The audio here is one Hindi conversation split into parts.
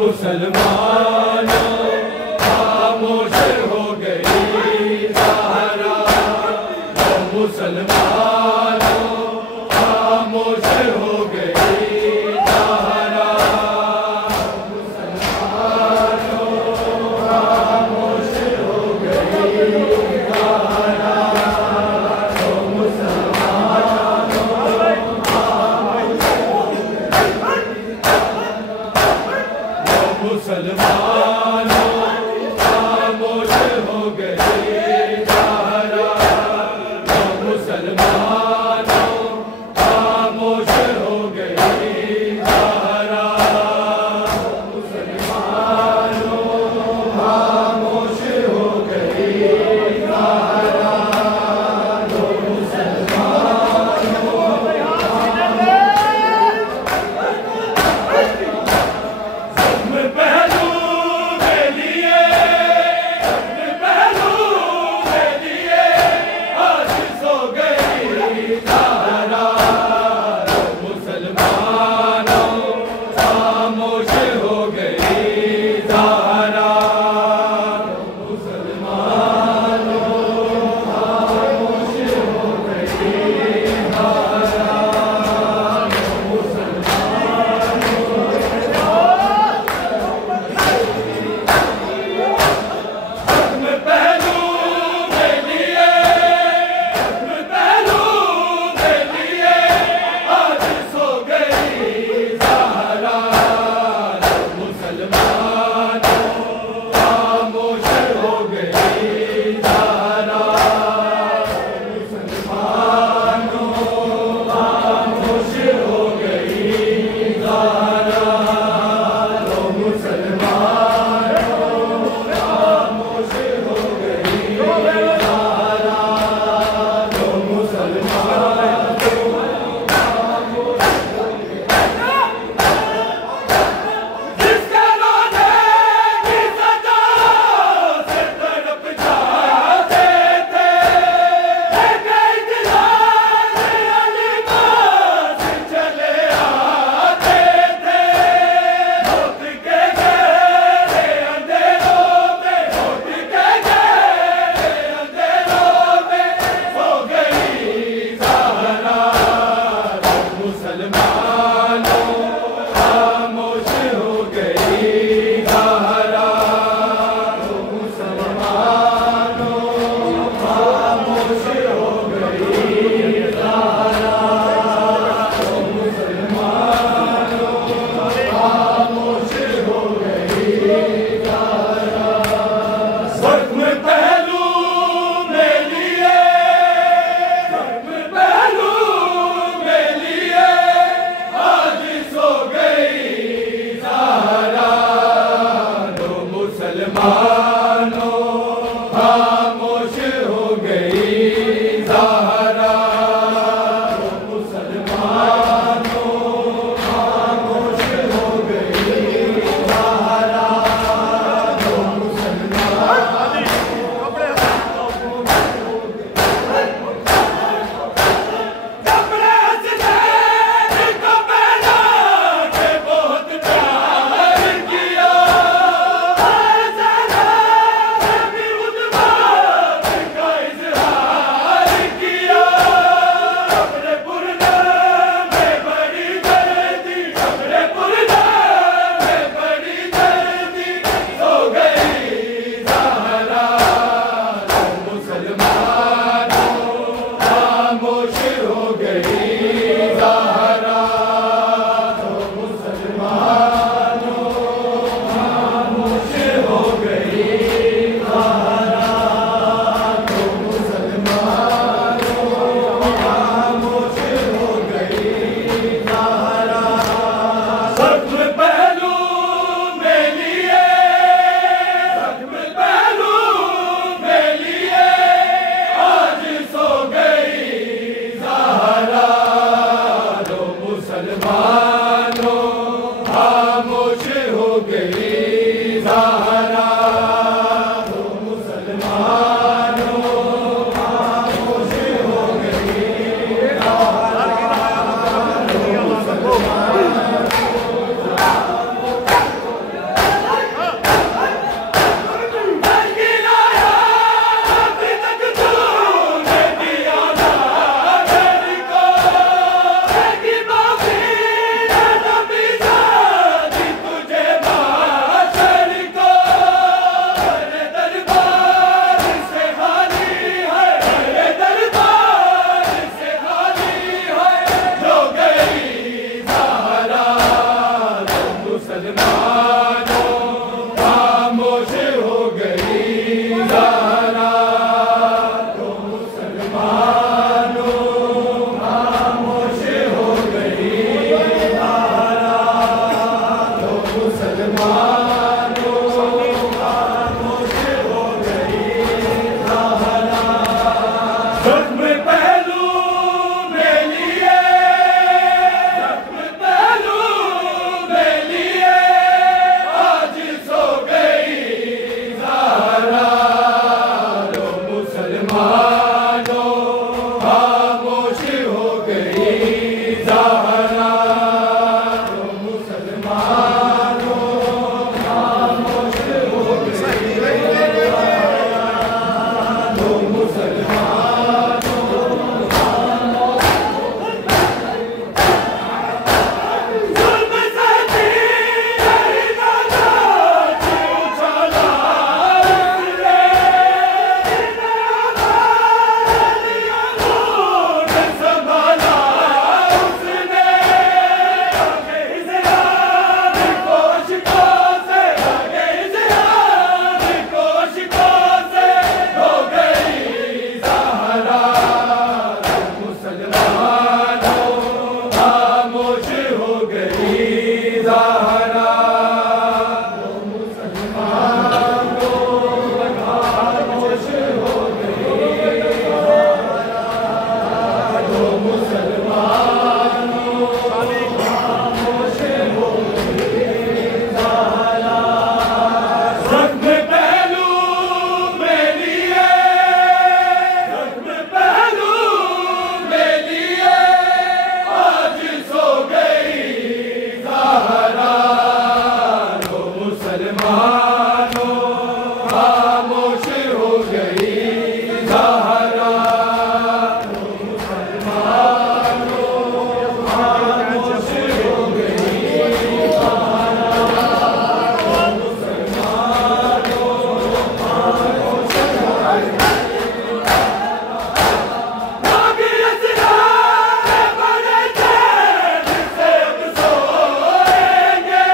मुसलमानों खामोश हो गई ज़हरा, वो मुसलमानों खामोश हो गई ज़हरा, मुसलमानों खामोश हो गई ज़हरा, वो मुसलमानों मुसलमानों खामोश हो गई ज़हरा, वो मुसलमानों खामोश हो गई ज़हरा, मुसलमानों खामोश हो गई ज़हरा, वो मुसलमानों मुसलमानों खामोश हो गई ज़हरा, तो मुसलमानों खामोश हो गई ज़हरा, तो मुसलमानों खामोश हो गई ज़हरा। ज़ख्म पहलू में लिए, ज़ख्म पहलू में लिए आज सो गई ज़हरा, तो मुसलमानों खामोश हो गई ज़हरा, तो मुसलमानों खामोश हो गई ज़हरा, तो मुसलमानों ज़ुल्म सहती रही नाज़ उछाला उसने, लूट संभाला उसने, आगे इज़हार कोशिशों से, आगे इज़हार कोशिशों से हो गई ज़हरा, तो मुसलमानों खामोश हो गई ज़हरा, तो मुसलमानों खामोश हो गई ज़हरा, तो मुसलमानों खामोश हो गई ज़हरा। ज़ख्म पहलू में लिए, ज़ख्म पहलू में लिए आज सो गई ज़हरा, तो मुसलमानों खामोश हो गई ज़हरा, तो मुसलमानों खामोश हो गई ज़हरा, तो मुसलमानों खामोश हो गई। नाबी असरार बड़े चैन से अब सोएंगे,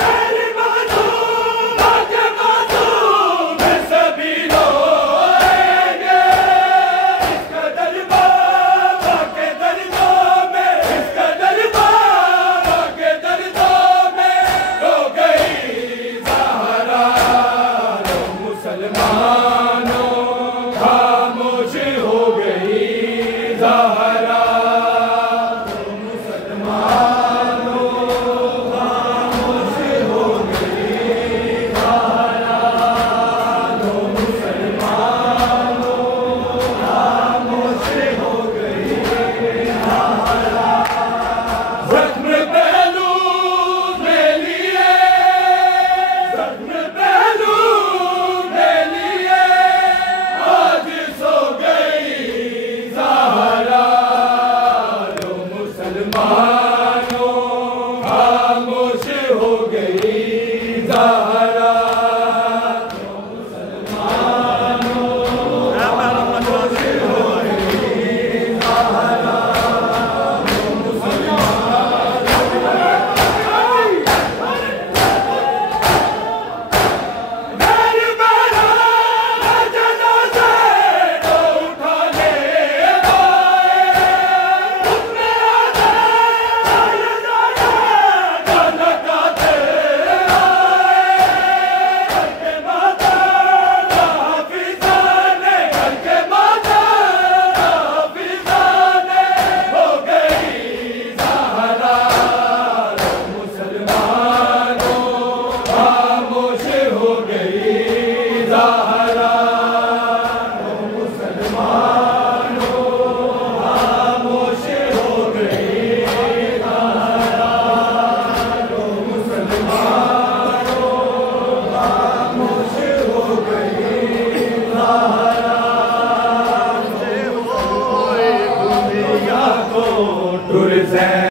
तेरी मासूम आके मासूम सभी रोएंगे, इसका दरबार के दर्दों में, इसका दरबार के दर्दों में हो गई ज़हरा, तो मुसलमानों खामोश हो गई ज़हरा, तो मुसलमानों खामोश हो गई ज़हरा, तो मुसलमानों खामोश हो गई ज़हरा। ज़ख्म पहलू में लिए, ज़ख्म पहलू में लिए आज सो गई ज़हरा, तो मुसलमानों खामोश हो गई ज़हरा, तो मुसलमानों खामोश हो गई ज़हरा, तो मेरी बहना जनाज़े तो उठाने आए, उसमें आए गाना गाते आए, करके माता हाफिज़ाने, करके माता हाफिज़ाने हो गई ज़हरा, तो मुसलमानों खामोश हो गई ज़हरा, तो मुसलमानों खामोश हो गई ज़हरा, तो मुसलमानों खामोश हो गई ज़हरा, दुनिया को टुर से